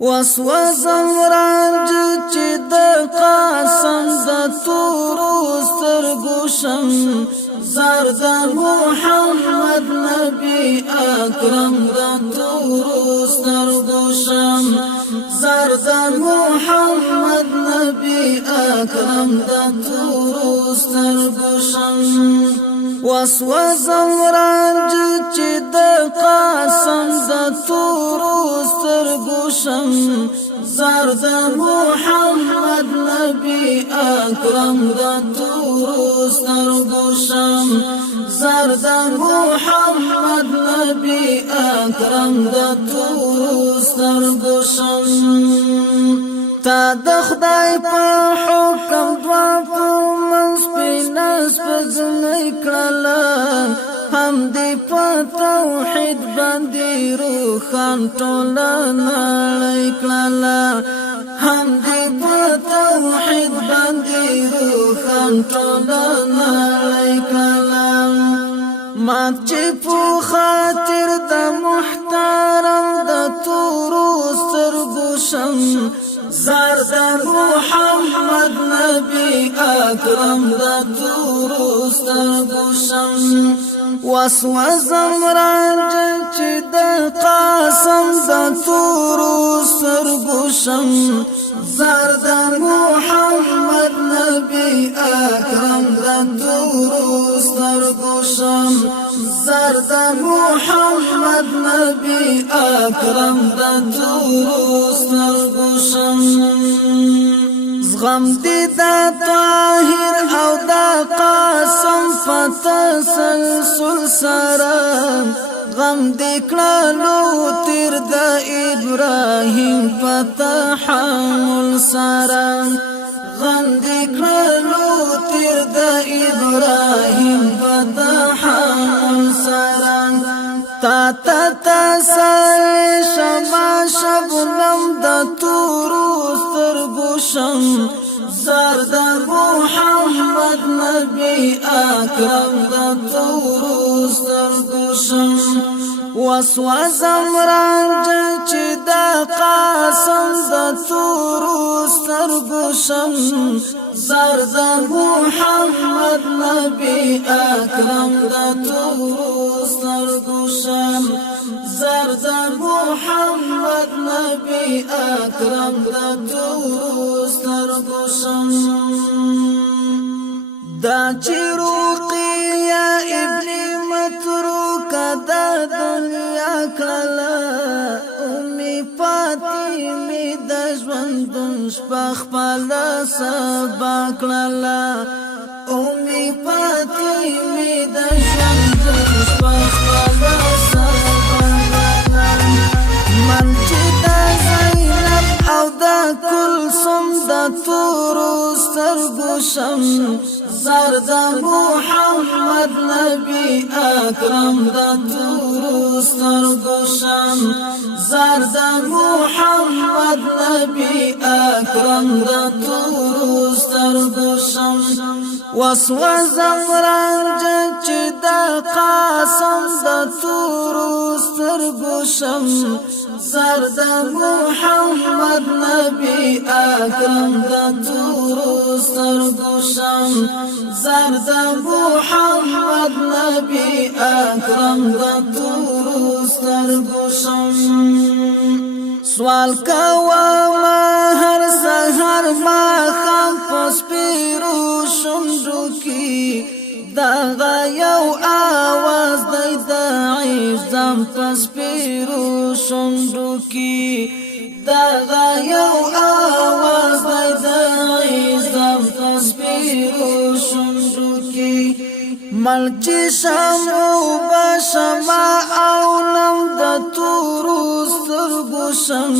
وسوسم رنج چې د قاسم د تورو سترګو شم زرد محمد نبی اکرم د تورو سترګو شم زرد محمد نبی اکرم د تورو سترګو شم وسوسم رنج چې د قاسم د تورو سترګو شم زرد محمد نبی اکرم د تورو سترګو شم زرد محمد نبی اکرم د تورو سترګو شم تا د خدای په حکم دوا په منځ پینس پزنی کړله هم دې په توحید باندې روښان ټوله نړۍ کړله هم دې په توحید باندې روښان ټوله نړۍ کړله ما چې په خاطر د محترم د تورو سترګو شم زرد محمد نبی اکرم د تورو سترګو شم وسوسم رنج چې د قاسم د تورو سترګو شم زرد محمد نبی اکرم د تورو سترګو شم زرد محمد نبی اکرم د تورو سترګو شم زغم دې دا طاهر او دا قاسم فتسلسل سره غم دې کړلو تیر د ابراهیم فتحمل سره غم دې کړلو تیر د ابراهیم فتحمل سره تا تسلی شما شبنم د تورو سترګو شم زرد محمد نبی اکرم د تورو سترګو شم وسوسم رنج چې د قاسم د تورو سترګو شم زرد محمد نبی اکرم د تورو سترګو شم زرد محمد نبی اکرم د تورو سترګو شم دا چې رقیه ابن متروک د دنیا کړله امي فاطمه د ژوندون شپه خپله سبا کړله امي فاطمه د ژوندون شپه خپله سبا کړله من چې د زینب او د کلثوم د تورو سترګو شم زرد محمد نبی اکرم د تورو سترګو شم زرد محمد نبی اکرم د تورو سترګو شم وسوسم رنج چې د قاسم د تورو سترګو شم زرد محمد نبی اکرم د تورو سترګو شم زرد محمد نبی اکرم د تورو سترګو شم سوال کوم هر سحر ما خام پسپیرو شندو کی دغه یو آواز دی د عزم پسپیرو شندو کی دغه یو آواز دی د عزم پسپیرو شندو کی ملک شمو بشما او نم د تورو سترګو شم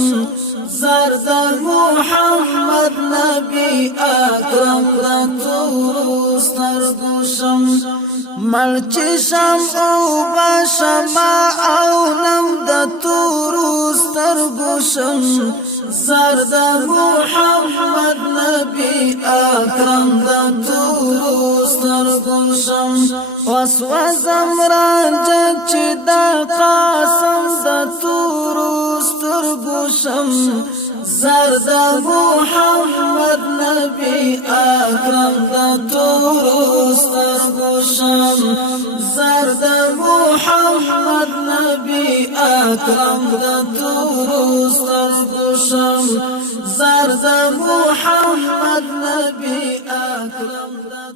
زرد محمد نبی اکرم د تورو سترګو شم ملک شمو بشما او نم د تورو سترګو شم زرد محمد نبی اکرم د تورو سترګو شم وسوسم رنج چې د قاسم د تورو سترګوشم زرد محمد نبی اکرم د تورو سترګوشم زرد محمد نبی اکرم د تورو سترګوشم زرد محمد نبی اکرم